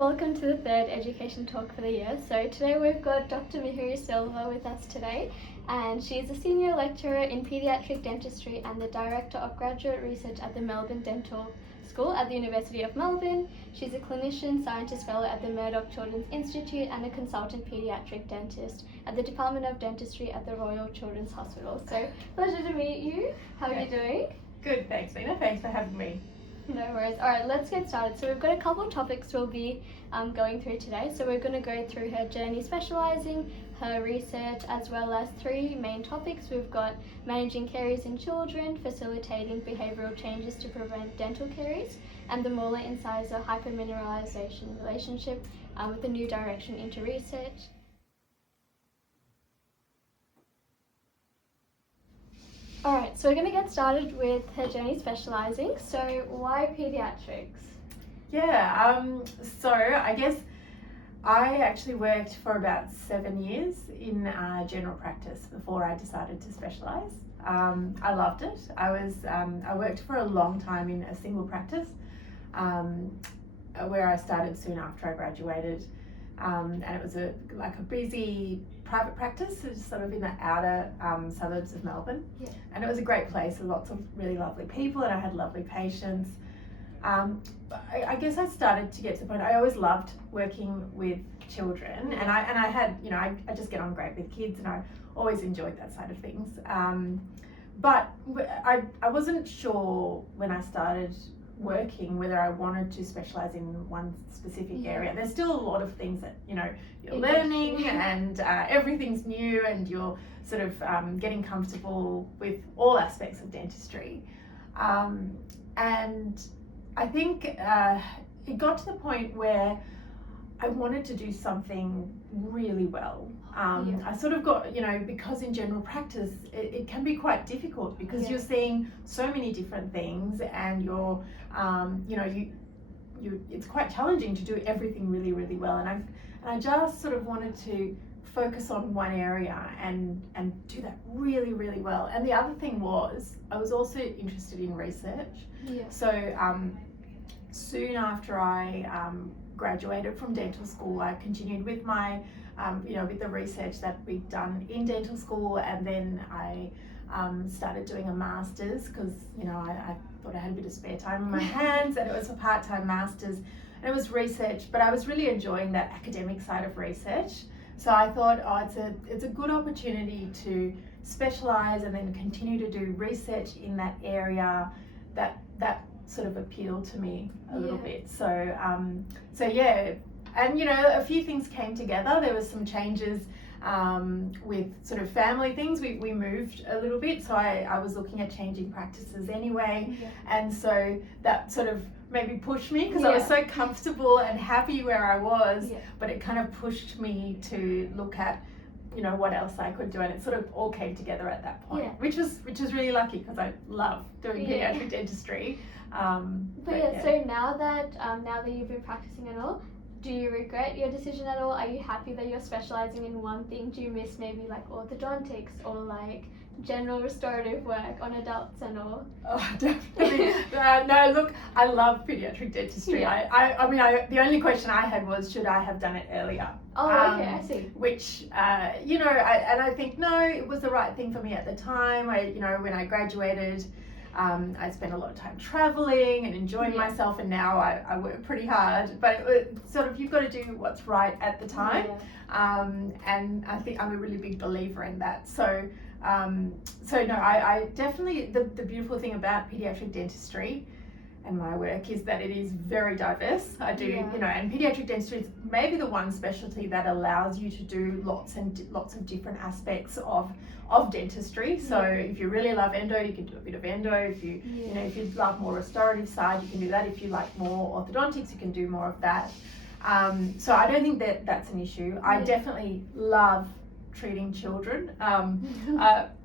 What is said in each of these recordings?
Welcome to the third education talk for the year. So today we've got Dr. Mihiri Silva with us today, and she's a senior lecturer in Paediatric Dentistry and the Director of Graduate Research at the Melbourne Dental School at the University of Melbourne. She's a clinician scientist fellow at the Murdoch Children's Institute and a consultant paediatric dentist at the Department of Dentistry at the Royal Children's Hospital. So pleasure to meet you. How are you doing? Good, thanks Nina. Thanks for having me. No worries. Alright, let's get started. So we've got a couple of topics we'll be going through today. So we're going to go through her journey specialising, her research, as well as three main topics. We've got managing caries in children, facilitating behavioural changes to prevent dental caries, and the Molar incisor hypo-mineralisation relationship with a new direction into research. Alright, so we're going to get started with her journey specialising. So why paediatrics? So I guess I actually worked for about 7 years in general practice before I decided to specialise. I loved it. I worked for a long time in a single practice where I started soon after I graduated. And it was a busy private practice, it's sort of in the outer suburbs of Melbourne. Yeah. And it was a great place with lots of really lovely people, and I had lovely patients. I guess I started to get to the point, I always loved working with children, and I had, I just get on great with kids, and I always enjoyed that side of things. But I wasn't sure when I started working whether I wanted to specialise in one specific area. There's still a lot of things that you're learning, and everything's new, and you're sort of getting comfortable with all aspects of dentistry, and I think it got to the point where I wanted to do something really well. I sort of got, because in general practice it can be quite difficult because you're seeing so many different things, and you're, it's quite challenging to do everything really, really well. And I just sort of wanted to focus on one area and do that really, really well. And the other thing was I was also interested in research. So soon after I graduated from dental school, I continued with my with the research that we'd done in dental school, and then I started doing a master's because I thought I had a bit of spare time on my hands, and it was a part-time master's, and it was research, but I was really enjoying that academic side of research. So I thought, it's a good opportunity to specialise and then continue to do research in that area that sort of appealed to me a little bit. So yeah, and a few things came together. There was some changes with sort of family things. We moved a little bit, so I was looking at changing practices anyway, and so that sort of maybe pushed me because I was so comfortable and happy where I was, but it kind of pushed me to look at what else I could do, and it sort of all came together at that point, which was really lucky because I love doing paediatric dentistry. So now that you've been practicing and all, do you regret your decision at all? Are you happy that you're specialising in one thing? Do you miss maybe like orthodontics or like general restorative work on adults and all? Oh, definitely. No, look, I love paediatric dentistry. I mean, the only question I had was, should I have done it earlier? Oh, okay, I see. Which, I think, no, it was the right thing for me at the time. When I graduated, I spent a lot of time traveling and enjoying myself, and now I work pretty hard, but it sort of, you've got to do what's right at the time. And I think I'm a really big believer in that. So no, I definitely, the beautiful thing about paediatric dentistry and my work is that it is very diverse. I do, and paediatric dentistry is maybe the one specialty that allows you to do lots of different aspects of dentistry. So if you really love endo, you can do a bit of endo. If you if you love more restorative side, you can do that. If you like more orthodontics, you can do more of that. So I don't think that that's an issue. I definitely love treating children,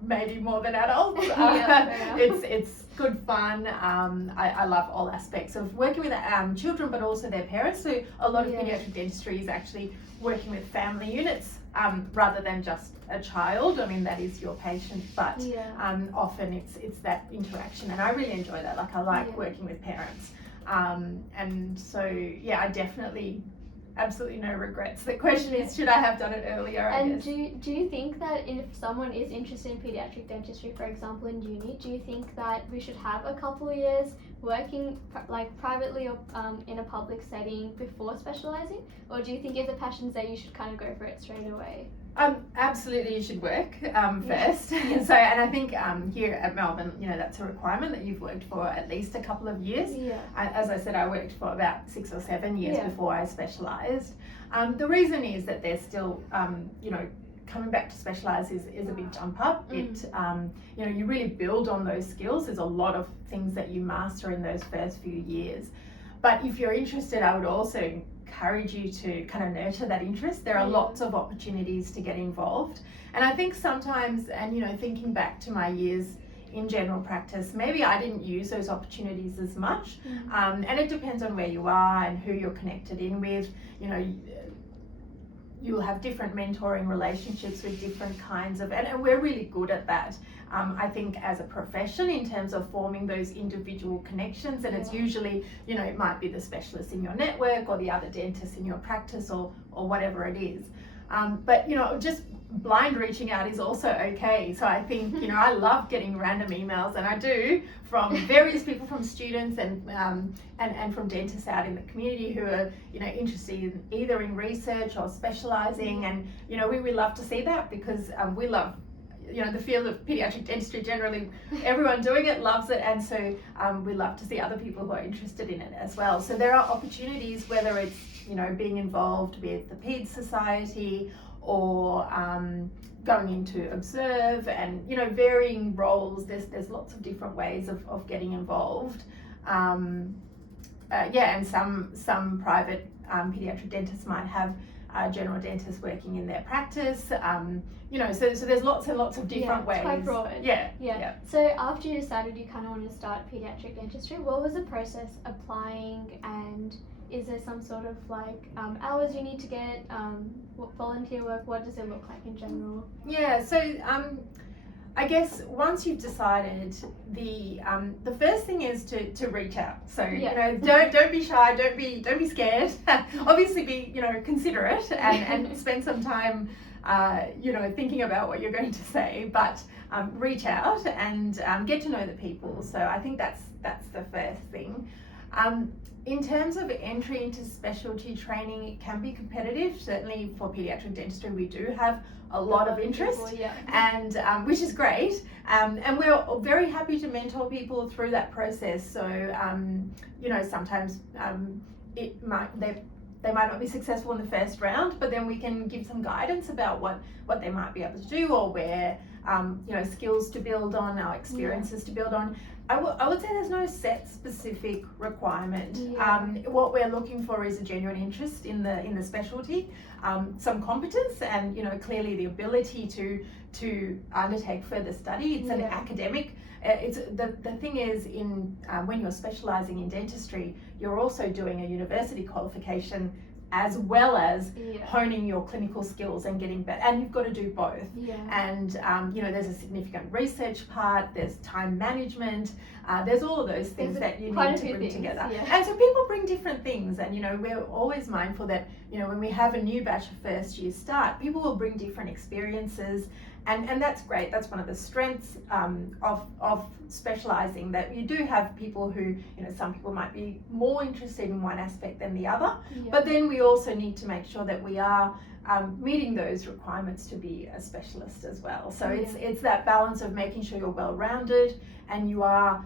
maybe more than adults. It's good fun. I love all aspects of working with children, but also their parents. So a lot of paediatric dentistry is actually working with family units rather than just a child. I mean, that is your patient, but often it's that interaction, and I really enjoy that. Like, I like working with parents, and so I definitely absolutely no regrets. The question is, should I have done it earlier? I And guess. do you think that if someone is interested in paediatric dentistry, for example, in uni, do you think that we should have a couple of years working like privately or in a public setting before specialising? Or do you think if the passion's there, you should kind of go for it straight away? Absolutely, you should work first. So, and I think here at Melbourne, that's a requirement that you've worked for at least a couple of years. Yeah. As I said, I worked for about 6 or 7 years Yeah. before I specialised. The reason is that there's still, coming back to specialise is a big jump up. It, you really build on those skills. There's a lot of things that you master in those first few years. But if you're interested, I would also encourage you to kind of nurture that interest. There are lots of opportunities to get involved. And I think sometimes, and thinking back to my years in general practice, maybe I didn't use those opportunities as much. And it depends on where you are and who you're connected in with. You'll have different mentoring relationships with different kinds of, and we're really good at that. I think as a profession in terms of forming those individual connections, and it's usually, it might be the specialist in your network or the other dentist in your practice or whatever it is. But just blind reaching out is also okay. So I think, I love getting random emails, and I do, from various people, from students and from dentists out in the community who are, interested in either in research or specialising. And, we love to see that because we love, the field of paediatric dentistry generally, everyone doing it loves it, and so we love to see other people who are interested in it as well. So there are opportunities, whether it's being involved with the PED Society or going into observe, and varying roles. There's lots of different ways of getting involved. And some private paediatric dentists might have general dentists working in their practice. So there's lots and lots of different ways. It's quite broad. Yeah. So after you decided you kind of want to start paediatric dentistry, what was the process applying, and is there some sort of hours you need to get, volunteer work? What does it look like in general? Yeah, so I guess once you've decided, the first thing is to reach out. So don't be shy, don't be scared. Obviously be considerate and spend some time thinking about what you're going to say, but reach out and get to know the people. So I think that's the first thing. In terms of entry into specialty training, it can be competitive. Certainly for paediatric dentistry, we do have a lot of interest, and which is great. And we're very happy to mentor people through that process. So sometimes they might not be successful in the first round, but then we can give some guidance about what they might be able to do, or where skills to build on, our experiences to build on. I would say there's no set specific requirement. What we're looking for is a genuine interest in the specialty, some competence, and clearly the ability to undertake further study. It's an academic. It's the thing is, when you're specialising in dentistry, you're also doing a university qualification as well as honing your clinical skills and getting better, and you've got to do both. And there's a significant research part, there's time management, there's all of those things that you need to bring together. And so people bring different things, and we're always mindful that when we have a new batch of first year start, people will bring different experiences, and that's great. That's one of the strengths of specialising, that you do have people who, some people might be more interested in one aspect than the other, but then we also need to make sure that we are meeting those requirements to be a specialist as well. So it's that balance of making sure you're well-rounded and you are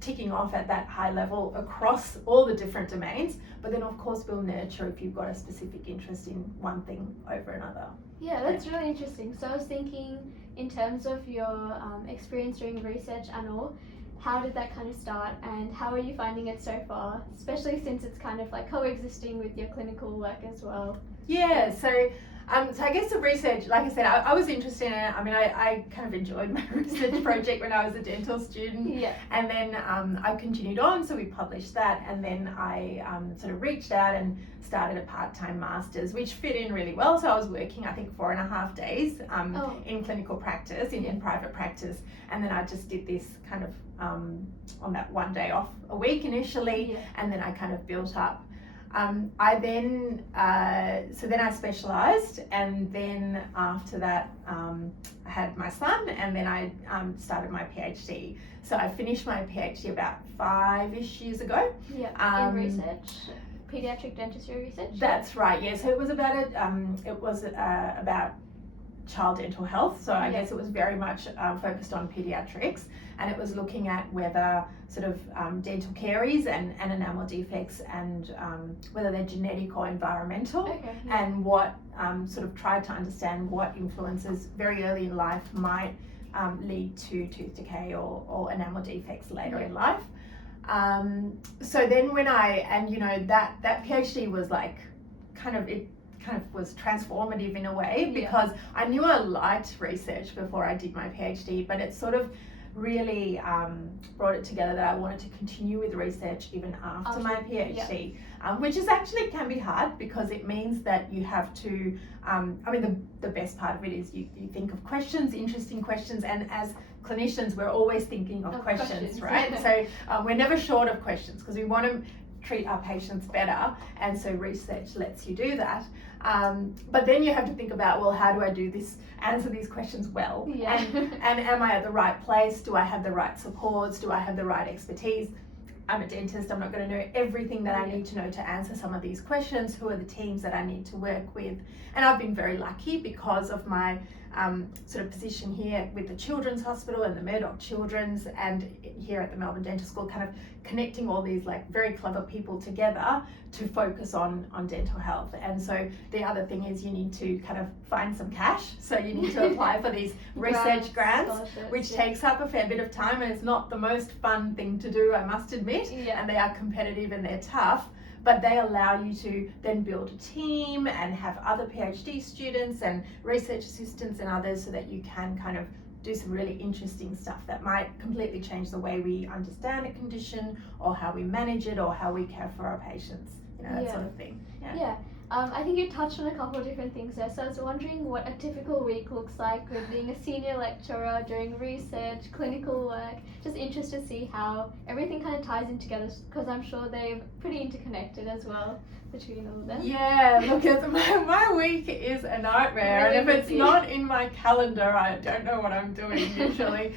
ticking off at that high level across all the different domains, but then of course we'll nurture if you've got a specific interest in one thing over another. Yeah, that's really interesting. So I was thinking, in terms of your experience doing research and all, how did that kind of start, and how are you finding it so far, especially since it's kind of coexisting with your clinical work as well? So I guess the research, like I said, I was interested in it. I mean, I kind of enjoyed my research project when I was a dental student. And then I continued on, so we published that, and then I sort of reached out and started a part-time master's, which fit in really well. So I was working, I think, 4.5 days in clinical practice, in private practice, and then I just did this kind of on that one day off a week initially, and then I kind of built up. I then, so then I specialised, and then after that I had my son, and then I started my PhD. So I finished my PhD about 5-ish years ago. Yeah, in research, paediatric dentistry research. That's right. Yeah. So it was about about child dental health. So I guess it was very much focused on pediatrics, and it was looking at whether sort of dental caries and enamel defects, and whether they're genetic or environmental, and what sort of tried to understand what influences very early in life might lead to tooth decay or enamel defects later in life. So then when that PhD was like kind of was transformative in a way, because I knew I liked research before I did my PhD, but it sort of really brought it together that I wanted to continue with research even after my PhD, which is actually can be hard, because it means that you have to, the best part of it is you think of questions, interesting questions, and as clinicians we're always thinking of questions, right? So we're never short of questions, because we want to treat our patients better, and so research lets you do that. But then you have to think about, well, how do I do this, answer these questions well? And am I at the right place? Do I have the right supports? Do I have the right expertise? I'm a dentist, I'm not going to know everything that I need to know to answer some of these questions. Who are the teams that I need to work with? And I've been very lucky because of my sort of position here with the Children's Hospital and the Murdoch Children's, and here at the Melbourne Dental School, kind of connecting all these like very clever people together to focus on dental health. And so the other thing is you need to kind of find some cash. So you need to apply for these research grants, which takes up a fair bit of time, and it's not the most fun thing to do, I must admit. And they are competitive and they're tough, but they allow you to then build a team and have other PhD students and research assistants and others, so that you can kind of do some really interesting stuff that might completely change the way we understand a condition, or how we manage it, or how we care for our patients, that sort of thing. I think you touched on a couple of different things there. So I was wondering what a typical week looks like with being a senior lecturer, doing research, clinical work. Just interested to see how everything kind of ties in together, because I'm sure they're pretty interconnected as well between all of them. Yeah, look, my week is a nightmare, really, and if it's not in my calendar, I don't know what I'm doing usually.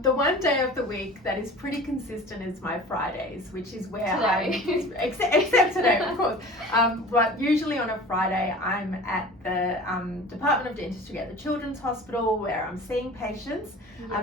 The one day of the week that is pretty consistent is my Fridays, which is where except today, of course. But usually on a Friday, I'm at the Department of Dentistry at the Children's Hospital, where I'm seeing patients.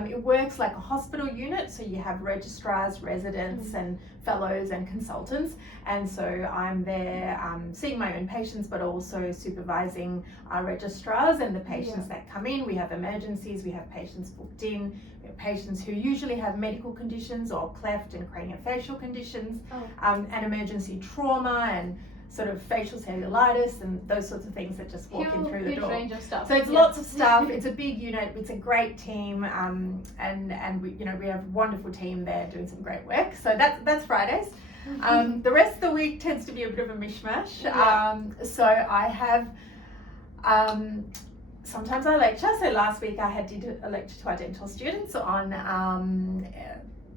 It works like a hospital unit, so you have registrars, residents, and fellows and consultants, and so I'm there seeing my own patients, but also supervising our registrars and the patients that come in. We have emergencies, we have patients booked in, we have patients who usually have medical conditions or cleft and craniofacial conditions, and emergency trauma, and sort of facial cellulitis and those sorts of things that just walk in through the door. Range of stuff. So it's lots of stuff. It's a big unit. It's a great team, and we we have a wonderful team there doing some great work. So that's Fridays. The rest of the week tends to be a bit of a mishmash. So I have sometimes I lecture. So last week I did a lecture to our dental students on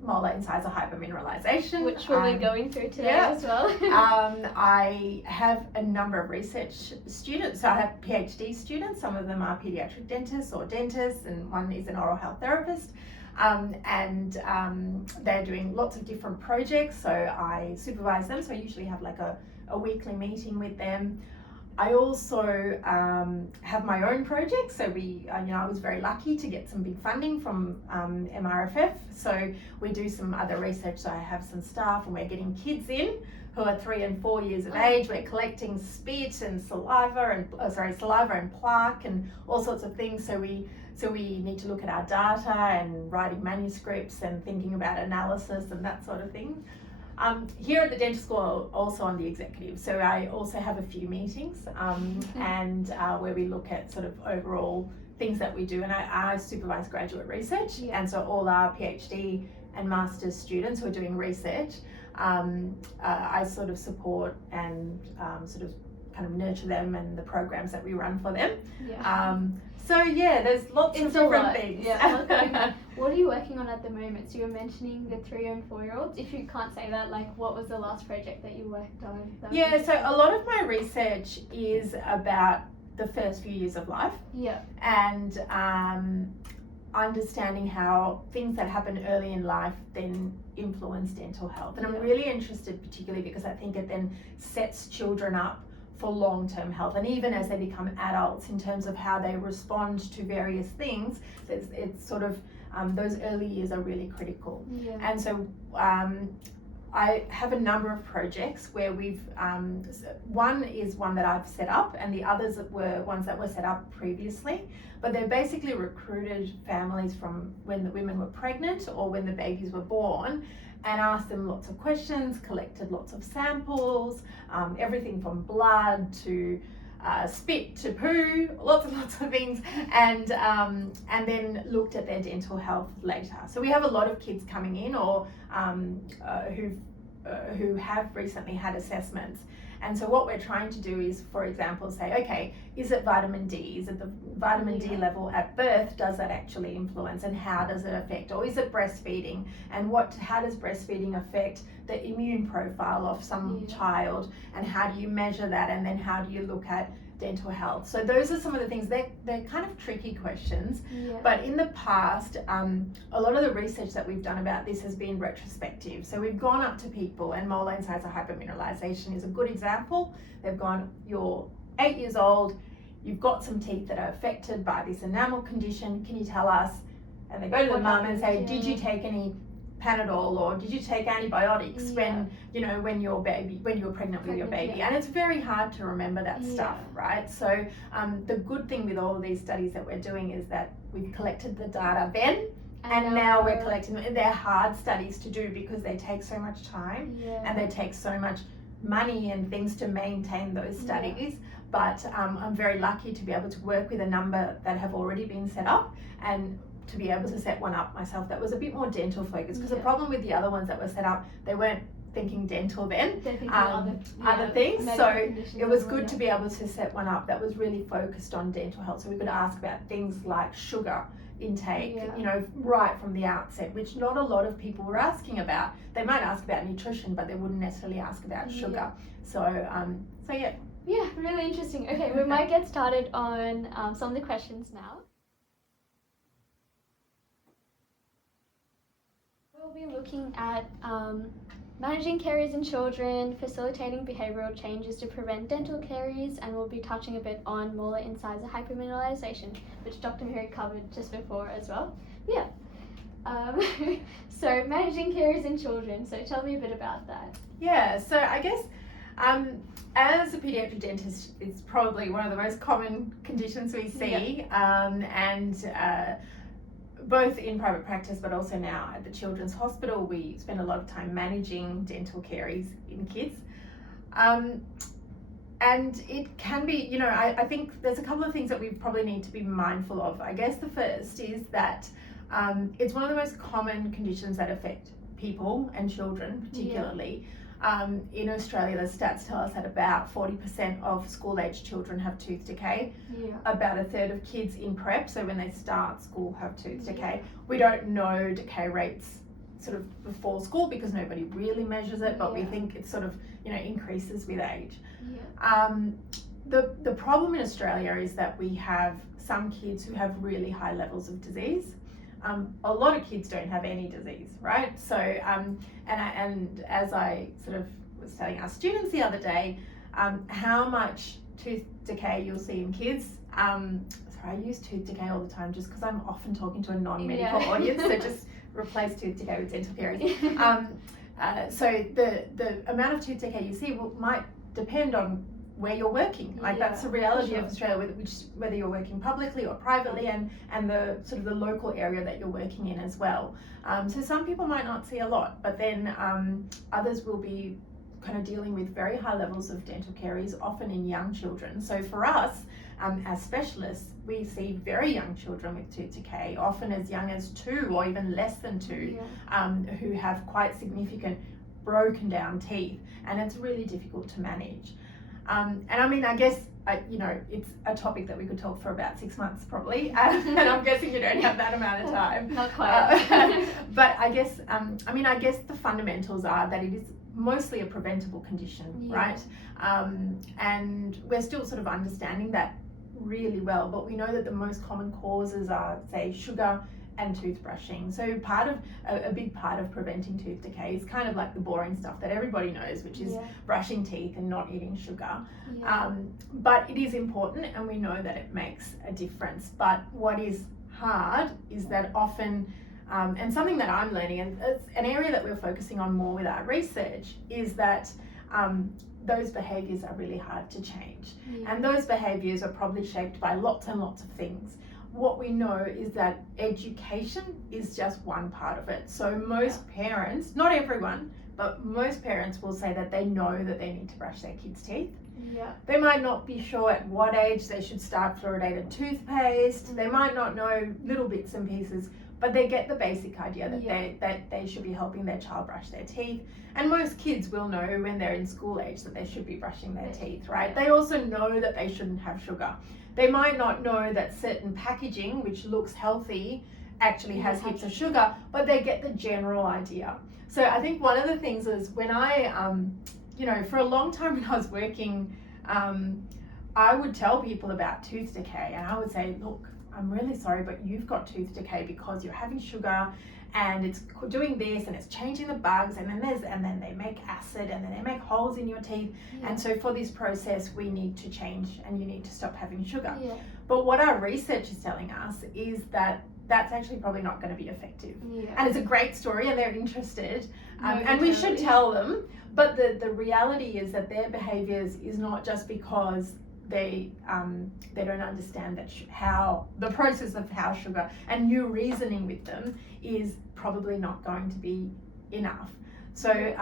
Molar incisor hypo-mineralisation, which we'll be going through today as well. I have a number of research students. So I have PhD students. Some of them are paediatric dentists or dentists, and one is an oral health therapist. And they're doing lots of different projects. So I supervise them. So I usually have like a weekly meeting with them. I also have my own projects. So I was very lucky to get some big funding from MRFF. So we do some other research. So I have some staff, and we're getting kids in who are 3 and 4 years of age. We're collecting spit and saliva and plaque and all sorts of things. So we need to look at our data and writing manuscripts and thinking about analysis and that sort of thing. Here at the dental school, also on the executive, so I also have a few meetings and where we look at sort of overall things that we do, and I supervise graduate research, and so all our PhD and master's students who are doing research, I sort of support and sort of kind of nurture them and the programs that we run for them. Yeah. So yeah, there's lots of different things. Yeah. What are you working on at the moment? So you were mentioning the 3 and 4-year-olds. If you can't say that, like, what was the last project that you worked on? Yeah, so a lot of my research is about the first few years of life. Yeah. And understanding how things that happen early in life then influence dental health. And I'm really interested particularly because I think it then sets children up for long-term health, and even as they become adults in terms of how they respond to various things, it's sort of those early years are really critical. Yeah. And so I have a number of projects where we've one is one that I've set up, and the others were ones that were set up previously, but they're basically recruited families from when the women were pregnant or when the babies were born, and asked them lots of questions, collected lots of samples, everything from blood to spit to poo, lots and lots of things, and then looked at their dental health later. So we have a lot of kids coming in or who have recently had assessments. And so what we're trying to do is, for example, say, okay, is it vitamin D? Is it the vitamin D level at birth? Does that actually influence, and how does it affect? Or is it breastfeeding? And how does breastfeeding affect the immune profile of some child? And how do you measure that? And then how do you look at dental health? So those are some of the things. They're kind of tricky questions, but in the past a lot of the research that we've done about this has been retrospective. So we've gone up to people, and molar incisor hypo-mineralisation is a good example. They've gone, you're 8 years old, you've got some teeth that are affected by this enamel condition, can you tell us? And they go to the mum and say, did you take any Panadol, or did you take antibiotics when you were pregnant with your baby? And it's very hard to remember that stuff, right? So the good thing with all of these studies that we're doing is that we've collected the data then, and now we're collecting them. They're hard studies to do because they take so much time and they take so much money and things to maintain those studies. But I'm very lucky to be able to work with a number that have already been set up, and to be able to set one up myself that was a bit more dental focused, because the problem with the other ones that were set up, they weren't thinking dental then, other things. So it was good to be able to set one up that was really focused on dental health, so we could ask about things like sugar intake, right from the outset, which not a lot of people were asking about. They might ask about nutrition, but they wouldn't necessarily ask about sugar. So yeah, really interesting. Okay, we might get started on some of the questions now. We'll be looking at managing caries in children, facilitating behavioural changes to prevent dental caries, and we'll be touching a bit on molar incisor hypo-mineralisation, which Dr. Mihiri covered just before as well. Yeah. So managing caries in children, so tell me a bit about that. Yeah, so I guess as a paediatric dentist, it's probably one of the most common conditions we see, and both in private practice but also now at the Children's Hospital, we spend a lot of time managing dental caries in kids. And it can be, I think there's a couple of things that we probably need to be mindful of. I guess the first is that it's one of the most common conditions that affect people and children particularly. In Australia, the stats tell us that about 40% of school-aged children have tooth decay. About a third of kids in prep, so when they start school, have tooth decay. We don't know decay rates sort of before school because nobody really measures it, but we think it sort of increases with age. The problem in Australia is that we have some kids who have really high levels of disease. A lot of kids don't have any disease, right? So, and as I sort of was telling our students the other day, how much tooth decay you'll see in kids. Sorry, I use tooth decay all the time just because I'm often talking to a non-medical audience, so just replace tooth decay with dental caries. So the amount of tooth decay you see might depend on where you're working. Like that's the reality of Australia, whether you're working publicly or privately, and the sort of the local area that you're working in as well. So some people might not see a lot, but then others will be kind of dealing with very high levels of dental caries, often in young children. So for us, as specialists, we see very young children with tooth decay, often as young as 2 or even less than 2, who have quite significant broken down teeth, and it's really difficult to manage. And I mean, I guess, you know, it's a topic that we could talk for about 6 months probably, and I'm guessing you don't have that amount of time. Not quite. But I guess, I guess the fundamentals are that it is mostly a preventable condition, right? And we're still sort of understanding that really well, but we know that the most common causes are, say, sugar and toothbrushing. So a big part of preventing tooth decay is kind of like the boring stuff that everybody knows, which is brushing teeth and not eating sugar. But it is important, and we know that it makes a difference. But what is hard is that often, and something that I'm learning, and it's an area that we're focusing on more with our research, is that those behaviours are really hard to change. And those behaviours are probably shaped by lots and lots of things. What we know is that education is just one part of it. So most parents, not everyone, but most parents will say that they know that they need to brush their kids' teeth. They might not be sure at what age they should start fluoridated toothpaste. They might not know little bits and pieces, but they get the basic idea that they should be helping their child brush their teeth. And most kids will know when they're in school age that they should be brushing their teeth, right? They also know that they shouldn't have sugar. They might not know that certain packaging, which looks healthy, actually has heaps of sugar, but they get the general idea. So I think one of the things is when I, you know, for a long time when I was working, I would tell people about tooth decay, and I would say, look, I'm really sorry, but you've got tooth decay because you're having sugar and it's doing this and it's changing the bugs, and then they make acid, and then they make holes in your teeth. And so for this process we need to change, and you need to stop having sugar. But what our research is telling us is that that's actually probably not going to be effective. And it's a great story and they're interested, and we should tell them, but the reality is that their behaviours is not just because they don't understand that how the process of how sugar, and new reasoning with them is probably not going to be enough. So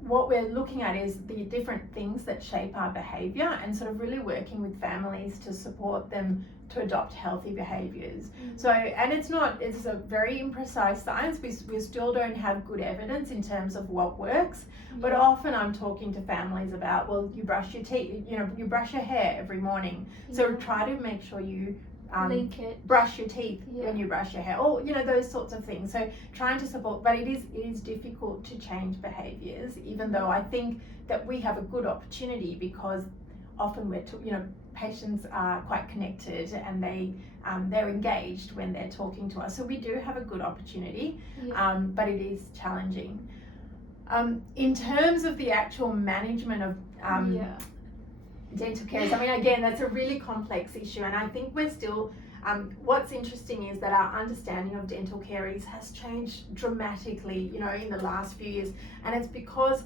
what we're looking at is the different things that shape our behaviour, and sort of really working with families to support them to adopt healthy behaviours. So, and it's a very imprecise science. We still don't have good evidence in terms of what works, but often I'm talking to families about, well, you brush your teeth, you know, you brush your hair every morning. So try to make sure you brush your teeth when you brush your hair, or, you know, those sorts of things. So trying to support, but it is difficult to change behaviours, even though I think that we have a good opportunity, because often patients are quite connected, and they're engaged when they're talking to us. So we do have a good opportunity, but it is challenging. In terms of the actual management of dental caries, I mean, again, that's a really complex issue, and I think we're still, what's interesting is that our understanding of dental caries has changed dramatically, you know, in the last few years, and it's because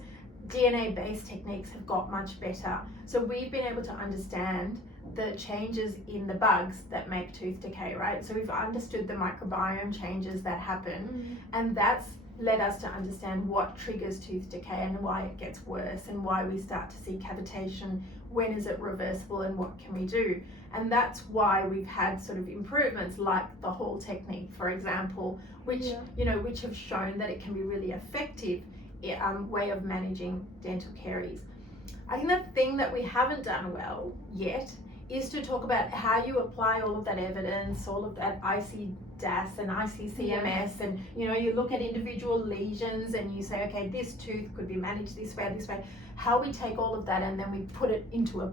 DNA-based techniques have got much better. So we've been able to understand the changes in the bugs that make tooth decay, right? So we've understood the microbiome changes that happen, and that's led us to understand what triggers tooth decay and why it gets worse, and why we start to see cavitation, when is it reversible, and what can we do. And that's why we've had sort of improvements like the Hall technique, for example, which which have shown that it can be really effective way of managing dental caries. I think the thing that we haven't done well yet is to talk about how you apply all of that evidence, all of that ICDAS and ICCMS, and you look at individual lesions and you say, okay, this tooth could be managed this way, how we take all of that and then we put it into a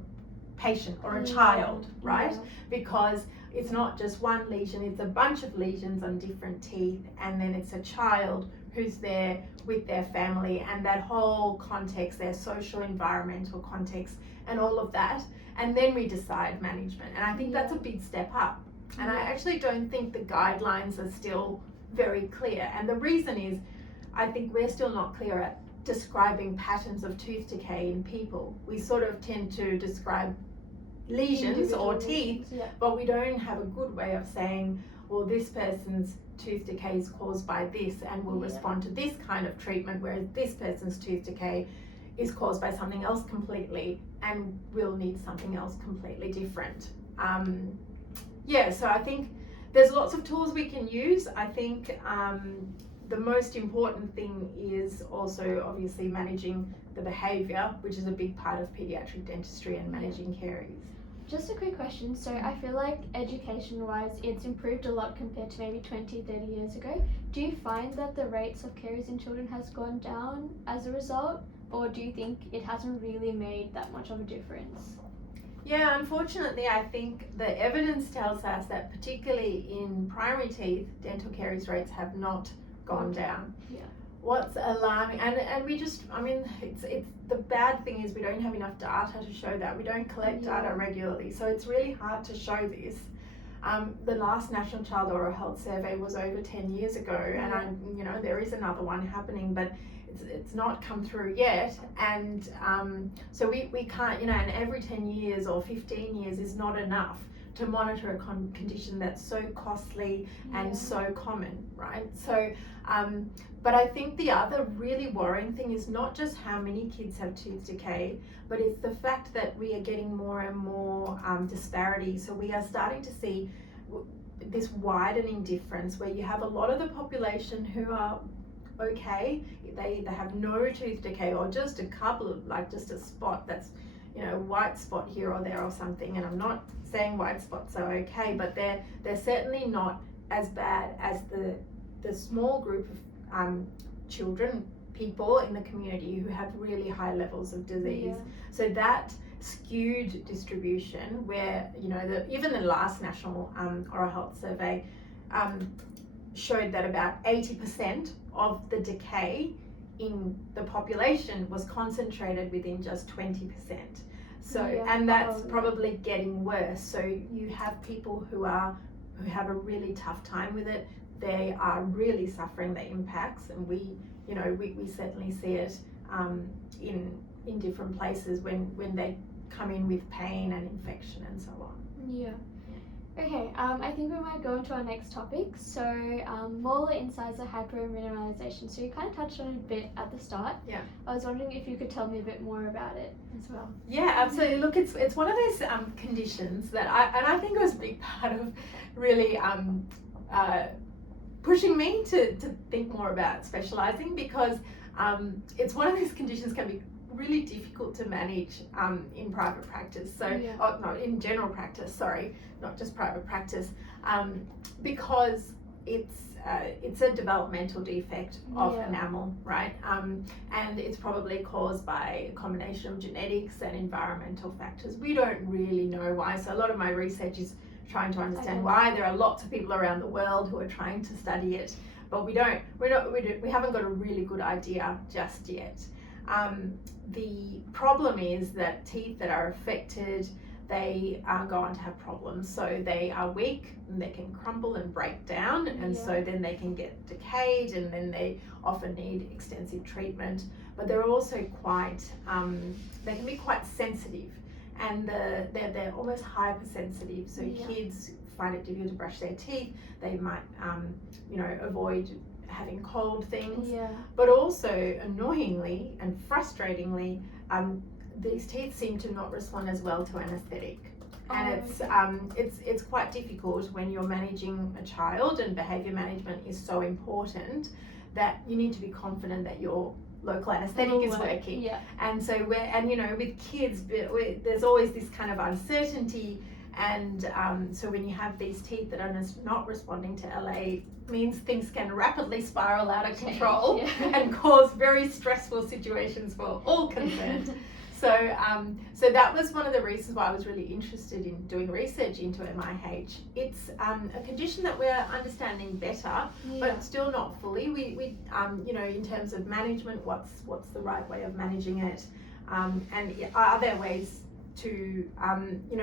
patient or a child, right? Because it's not just one lesion, it's a bunch of lesions on different teeth, and then it's a child who's there with their family and that whole context, their social environmental context and all of that, and then we decide management. And I think that's a big step up, and I actually don't think the guidelines are still very clear, and the reason is I think we're still not clear at describing patterns of tooth decay in people. We sort of tend to describe lesions or teeth, but we don't have a good way of saying, well, this person's tooth decay is caused by this and will respond to this kind of treatment, whereas this person's tooth decay is caused by something else completely and will need something else completely different. So I think there's lots of tools we can use. I think the most important thing is also obviously managing the behaviour, which is a big part of paediatric dentistry, and managing caries. Just a quick question. So I feel like education-wise, it's improved a lot compared to maybe 20, 30 years ago. Do you find that the rates of caries in children has gone down as a result? Or do you think it hasn't really made that much of a difference? Yeah, unfortunately, I think the evidence tells us that particularly in primary teeth, dental caries rates have not gone down. Yeah. What's alarming, and we just, I mean, it's the bad thing is we don't have enough data to show that. We don't collect data regularly, so it's really hard to show this. The last National Child Oral Health Survey was over 10 years ago, and there is another one happening, but it's not come through yet, and so we can't, and every 10 years or 15 years is not enough to monitor a condition that's so costly and so common, right? So, but I think the other really worrying thing is not just how many kids have tooth decay, but it's the fact that we are getting more and more disparity. So we are starting to see this widening difference where you have a lot of the population who are okay, they have no tooth decay or just a couple of, like just a spot that's, white spot here or there or something, and I'm not saying white spots are okay, but they're certainly not as bad as the small group of people in the community who have really high levels of disease. So that skewed distribution where, even the last National Oral Health Survey showed that about 80% of the decay in the population was concentrated within just 20%. So, and that's probably getting worse. So you have people who have a really tough time with it. They are really suffering the impacts, and we certainly see it in different places when they come in with pain and infection and so on. Yeah. Okay, I think we might go into our next topic. So, molar incisor hypo-mineralisation. So you kind of touched on it a bit at the start. Yeah. I was wondering if you could tell me a bit more about it as well. Yeah, absolutely. Look, it's one of those conditions that I think it was a big part of really pushing me to think more about specialising, because it's one of these conditions can be really difficult to manage in private practice. So, in general practice, sorry, not just private practice, because it's a developmental defect of enamel, right? And it's probably caused by a combination of genetics and environmental factors. We don't really know why. So a lot of my research is trying to understand why. There are lots of people around the world who are trying to study it, but we haven't got a really good idea just yet. The problem is that teeth that are affected, they go on to have problems. So they are weak and they can crumble and break down, and so then they can get decayed, and then they often need extensive treatment. But they're also quite, they can be quite sensitive, and they're almost hypersensitive. So kids find it difficult to brush their teeth. They might, avoid having cold things, but also annoyingly and frustratingly, these teeth seem to not respond as well to anaesthetic. And it's quite difficult when you're managing a child, and behaviour management is so important that you need to be confident that your local anaesthetic is working. And so with kids, there's always this kind of uncertainty, and so when you have these teeth that are not responding to LA, means things can rapidly spiral out of control and cause very stressful situations for all concerned. So that was one of the reasons why I was really interested in doing research into MIH. It's a condition that we're understanding better, but still not fully. We in terms of management, what's the right way of managing it, and are there ways to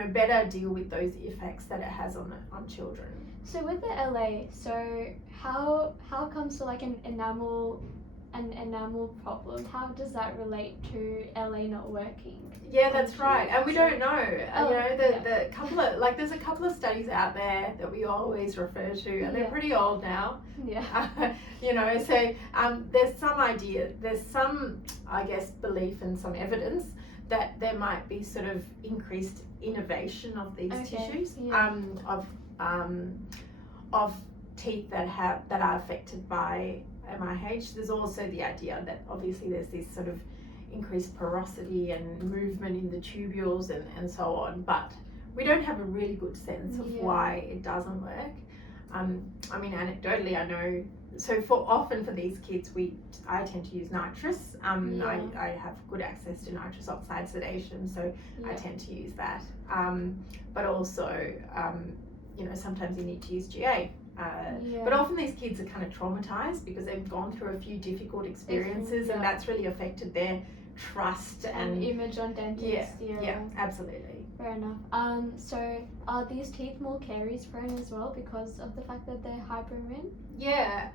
better deal with those effects that it has on children. So with the LA, so how comes to like an enamel problem? How does that relate to LA not working? Yeah, that's right, and we don't know. The couple of there's a couple of studies out there that we always refer to, and they're pretty old now. So there's some idea, there's some, I guess, belief and some evidence that there might be sort of increased innervation of these tissues, of teeth that are affected by MIH. There's also the idea that obviously there's this sort of increased porosity and movement in the tubules and so on, but we don't have a really good sense of why it doesn't work. I mean, anecdotally, I know, so often for these kids, I tend to use nitrous. I have good access to nitrous oxide sedation, so I tend to use that. But also, sometimes you need to use GA. But often these kids are kind of traumatized because they've gone through a few difficult experiences, and that's really affected their trust and image on dentists. Yeah, absolutely. Fair enough. So are these teeth more caries prone as well because of the fact that they're hypo-min? Yeah.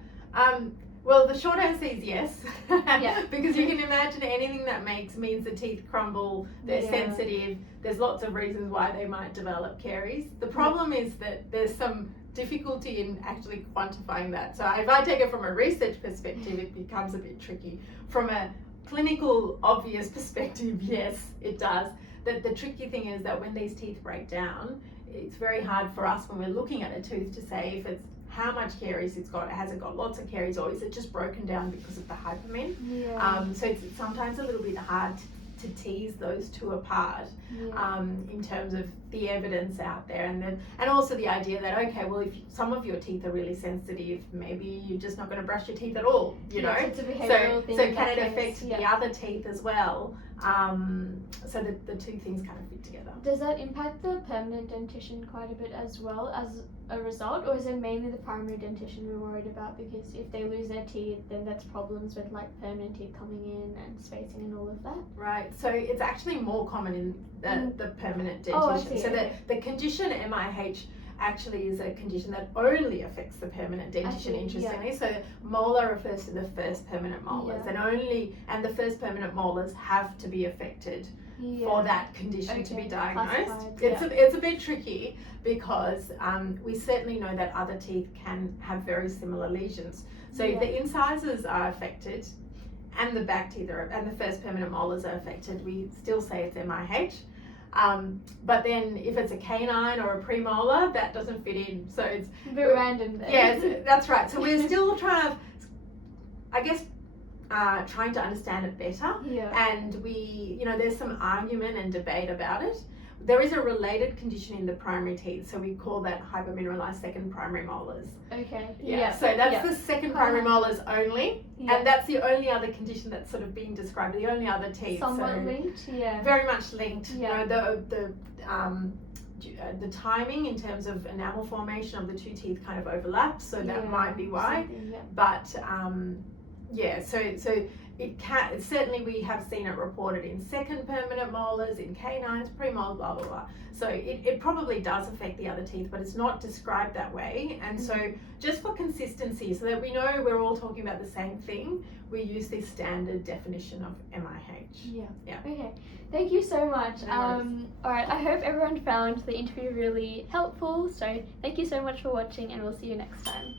Well, the short answer is yes. Because you can imagine anything that means the teeth crumble, they're sensitive. There's lots of reasons why they might develop caries. The problem is that there's some difficulty in actually quantifying that. So if I take it from a research perspective, it becomes a bit tricky. From a clinical obvious perspective, yes, it does. The tricky thing is that when these teeth break down, it's very hard for us when we're looking at a tooth to say if it's how much caries it's got. Has it got lots of caries, or is it just broken down because of the hypo-min? So it's sometimes a little bit hard to tease those two apart in terms of the evidence out there, and also the idea that if some of your teeth are really sensitive, maybe you're just not going to brush your teeth at all, it's a behavioural thing. So can it affect the other teeth as well? So the two things kind of fit together. Does that impact the permanent dentition quite a bit as well as a result, or is it mainly the primary dentition we're worried about? Because if they lose their teeth, then that's problems with like permanent teeth coming in and spacing and all of that. Right. So it's actually more common in the permanent dentition. So the condition MIH actually is a condition that only affects the permanent dentition, interestingly. So molar refers to the first permanent molars, and the first permanent molars have to be affected for that condition to be diagnosed. It's a bit tricky because we certainly know that other teeth can have very similar lesions. So if the incisors are affected and the back teeth and the first permanent molars are affected, we still say it's MIH. But then if it's a canine or a premolar, that doesn't fit in. So it's a bit random there. Yes, that's right. So we're still trying to, I guess, trying to understand it better. And there's some argument and debate about it. There is a related condition in the primary teeth, so we call that hypo-mineralised second primary molars. So that's the second primary molars only, and that's the only other condition that's sort of being described, the only other teeth. Somewhat linked, very much linked. The timing in terms of enamel formation of the two teeth kind of overlaps, so that might be why. But so it can, certainly we have seen it reported in second permanent molars, in canines, premolars, blah blah blah. So it probably does affect the other teeth, but it's not described that way. And so just for consistency, so that we know we're all talking about the same thing, we use this standard definition of MIH. Okay, thank you so much. All right, I hope everyone found the interview really helpful. So thank you so much for watching, and we'll see you next time.